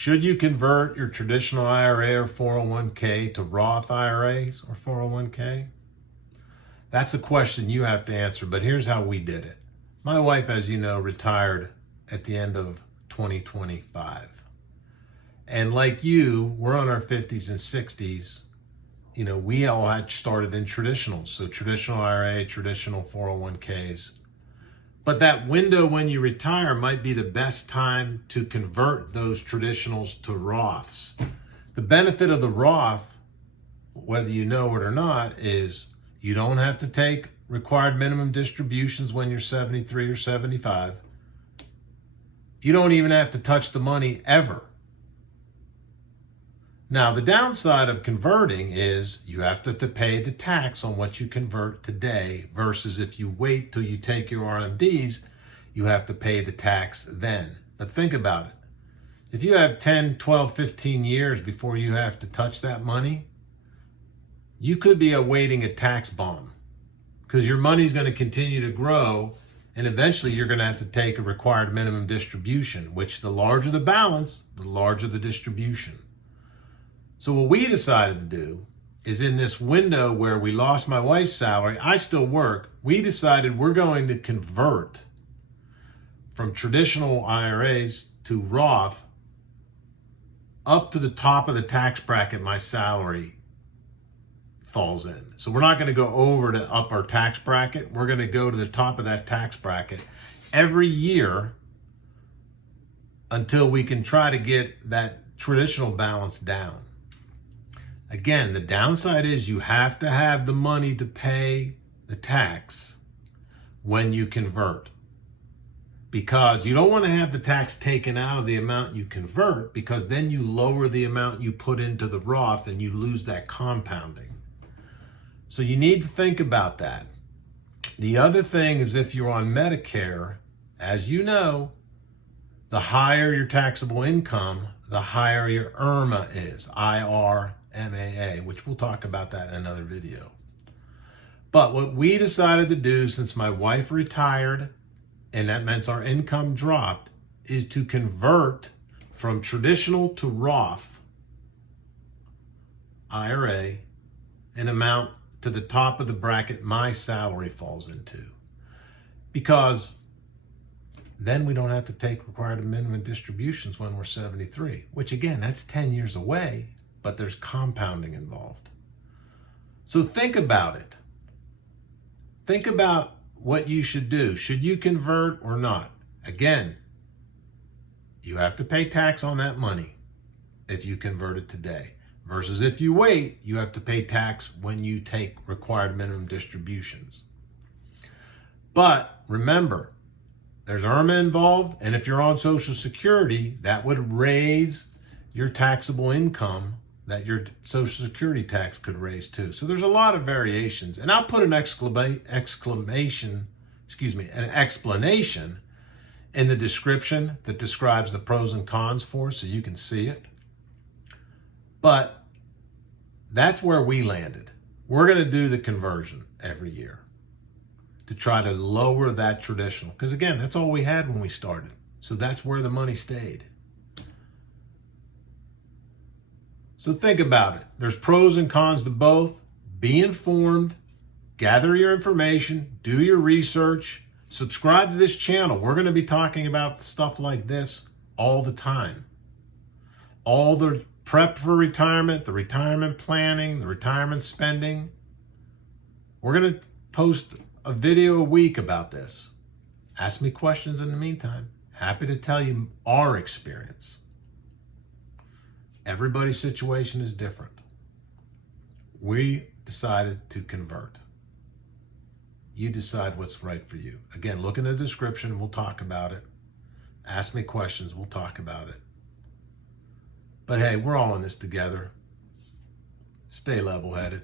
Should you convert your traditional IRA or 401k to Roth IRAs or 401k? That's a question you have to answer, but here's how we did it. My wife, as you know, retired at the end of 2025. And like you, we're on our 50s and 60s. You know, we all had started in traditionals. So traditional IRA, traditional 401ks. But that window when you retire might be the best time to convert those traditionals to Roths. The benefit of the Roth, whether you know it or not, is you don't have to take required minimum distributions when you're 73 or 75. You don't even have to touch the money ever. Now, the downside of converting is you have to pay the tax on what you convert today versus if you wait till you take your RMDs, you have to pay the tax then. But think about it. If you have 10, 12, 15 years before you have to touch that money, you could be awaiting a tax bomb because your money's going to continue to grow and eventually you're going to have to take a required minimum distribution, which the larger the balance, the larger the distribution. So what we decided to do is in this window where we lost my wife's salary, I still work, we decided we're going to convert from traditional IRAs to Roth up to the top of the tax bracket my salary falls in. So we're not going to go over to up our tax bracket. We're going to go to the top of that tax bracket every year until we can try to get that traditional balance down. Again, the downside is you have to have the money to pay the tax when you convert, because you don't want to have the tax taken out of the amount you convert, because then you lower the amount you put into the Roth and you lose that compounding. So you need to think about that. The other thing is if you're on Medicare, as you know, the higher your taxable income, the higher your IRMAA is, IRMAA, which we'll talk about that in another video. But what we decided to do, since my wife retired and that meant our income dropped, is to convert from traditional to Roth IRA an amount to the top of the bracket my salary falls into, because then we don't have to take required minimum distributions when we're 73, which again, that's 10 years away, but there's compounding involved. So think about it. Think about what you should do. Should you convert or not? Again, you have to pay tax on that money if you convert it today, versus if you wait, you have to pay tax when you take required minimum distributions. But remember, there's IRMAA involved, and if you're on Social Security, that would raise your taxable income that your Social Security tax could raise too. So there's a lot of variations, and I'll put an explanation in the description that describes the pros and cons for, so you can see it. But that's where we landed. We're going to do the conversion every year to try to lower that traditional, because again, that's all we had when we started. So that's where the money stayed. So think about it. There's pros and cons to both. Be informed, gather your information, do your research, subscribe to this channel. We're going to be talking about stuff like this all the time. All the prep for retirement, the retirement planning, the retirement spending. We're going to post a video a week about this. Ask me questions in the meantime. Happy to tell you our experience. Everybody's situation is different. We decided to convert. You decide what's right for you. Again, look in the description. We'll talk about it. Ask me questions. We'll talk about it. But hey, we're all in this together. Stay level-headed.